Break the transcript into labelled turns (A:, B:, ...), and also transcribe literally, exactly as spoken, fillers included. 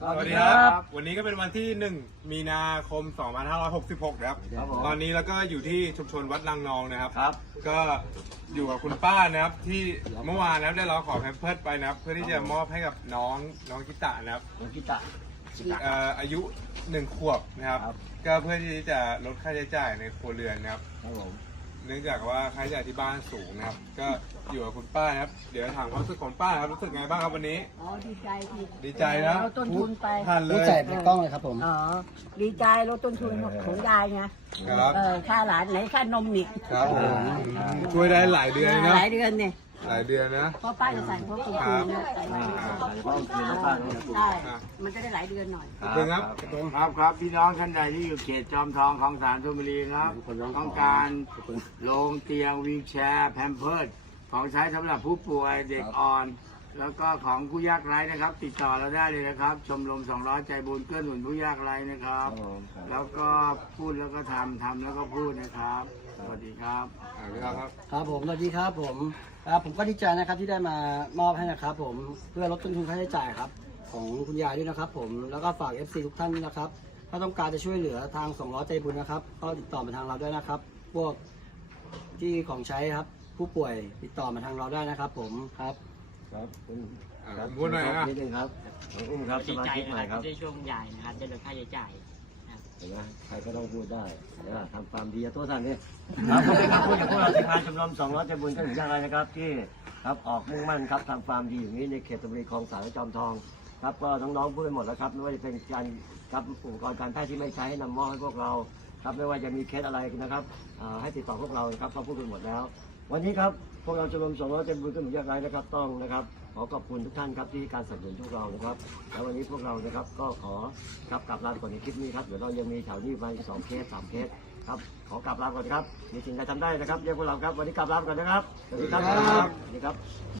A: สวัสดีครับวันนี้ก็เป็นวันที่หนึ่งมีนาคมสองพันห้าร้อยหกสิบหกนะครับตอนนี้แล้วก็อยู่ที่ชุมชนวัดลังนองนะครับ ก็อยู่กับคุณป้านะครับที่เมื่อวานนะครับได้ร้องขอแพมเพิร์สไปนะครับเพื่อที่จะมอบให้กับน้องน้องกิตะนะครับ
B: น้องกิตะ
A: เอ่ออายุหนึ่งขวบนะครับ ก็เพื่อที่จะลดค่าใช้จ่ายในครัวเรือนนะครับ
B: ครับผม
A: เนื่องจากว่าค่าใช้จ่ายที่บ้านสูงนะครับ ก็อยู่กับคุณป้านะครับ เดี๋ยวถามความรู้สึกของป้าครับรู้สึกไงบ้างครับวันนี้
C: อ๋อดีใจดี
A: ดีใจนะ
C: ลดต้นทุนไป
A: ท่านเล
B: รู้
A: ย
B: ใจเป็นกล้องเลยครับผม
C: อ๋อดีใจลดต้นทุนของยายไง
A: ครับ
C: เออค่าหลานไหนค่านมอีก
A: ครับผมช่วยได้หลายเดือนนะ
C: หลายเดือนเนี่ย
A: หลายเดือนนะ
C: เพราะป้าจะใส่พวกตุนทุนเนี่ยใส่ไว้
B: ใส่ข้าวเกลือน้ำตาลนะครับ
C: ได้มันจะได้หลายเดือนหน่อย
A: เป็นครับ
D: ครับครับพี่น้องท่านใดที่อยู่เขตจอมทองของสารธนบุรีครับต้องการโรงเตียงวีลแชร์แพมเพิร์สของใช้สำหรับผู้ป่วยเด็กอ่อน แล้วก็ของผู้ยากไร้นะครับ ติดต่อเราได้เลยนะครับ ชมรมสองร้อยใจบุญเกื้อหนุนผู้ยากไร้นะครับ แล้วก็พูดแล้วก็ทำทำแล้วก็พูดนะครับสวัสดีครับ
A: อ่าพี่ครับ
B: ครับผมสวัสดีครับผมครับผมก็ดีใจนะครับที่ได้มามอบให้นะครับผมเพื่อลดต้นทุนค่าใช้จ่ายครับของคุณยายด้วยนะครับผมแล้วก็ฝาก เอฟ ซี ทุกท่านด้วยนะครับถ้าต้องการจะช่วยเหลือทางสองร้อยใจบุญนะครับก็ติดต่อมาทางเราด้วยนะครับ พวกที่ของใช้ครับผู้ป่วยติดต่อมาทางเราได้นะครับ ผมครับครับคุณ
A: อ่าพูดหน่อยนะ
B: นิดนึงครับของอุ้มครับส
E: ดี
B: มา
E: ใจ
B: ชิก
E: นะ
B: ใหม่
E: ค
B: ค
E: รั
B: รั
E: บบ ที่ได้ช่วยคุณยายนะครับได้ลดค่าใช้จ่ายนะครับ
B: เห็นไหมใครก็ต้องพูดได้นะทำความดีตัวสั่นนี่ครับผมเป็นคำพูดจากพวกเราทีมงานชมรมสองร้อยใจบุญก็ถึงอย่างไรนะครับที่ครับออกมุ่งมั่นครับทำความดีอย่างนี้ในเขตธนบุรีคลองสานและจอมทองครับก็น้องๆพูดไปหมดแล้วครับไม่ว่าจะเป็นการครับอุปกรณ์การแพทย์ที่ไม่ใช้ให้นำมอบให้พวกเราครับไม่ว่าจะมีเคสอะไรนะครับอ่าให้ติดต่อพวกเราครับก็พูดไปหมดแล้ว วันนี้ครับพวกเราชมรมสองร้อยใจบุญก็ถึงอย่างไรนะครับต้องนะครับขอขอบคุณทุกท่านครับที่การสนับสนุนพวกเรานะครับแล้ววันนี้พวกเรานะครับก็ขอครับกลับลาก่อนในคลิปนี้ครับเดี๋ยวเรายังมีแถวนี้ไปสองเคสสามเคสครับขอกลับลาก่อนครับมีสิ่งใดทำได้นะครับเรียกพวกเราครับวันนี้กลับลาก่อนนะครับสวัสดีครับสวัสดีครับ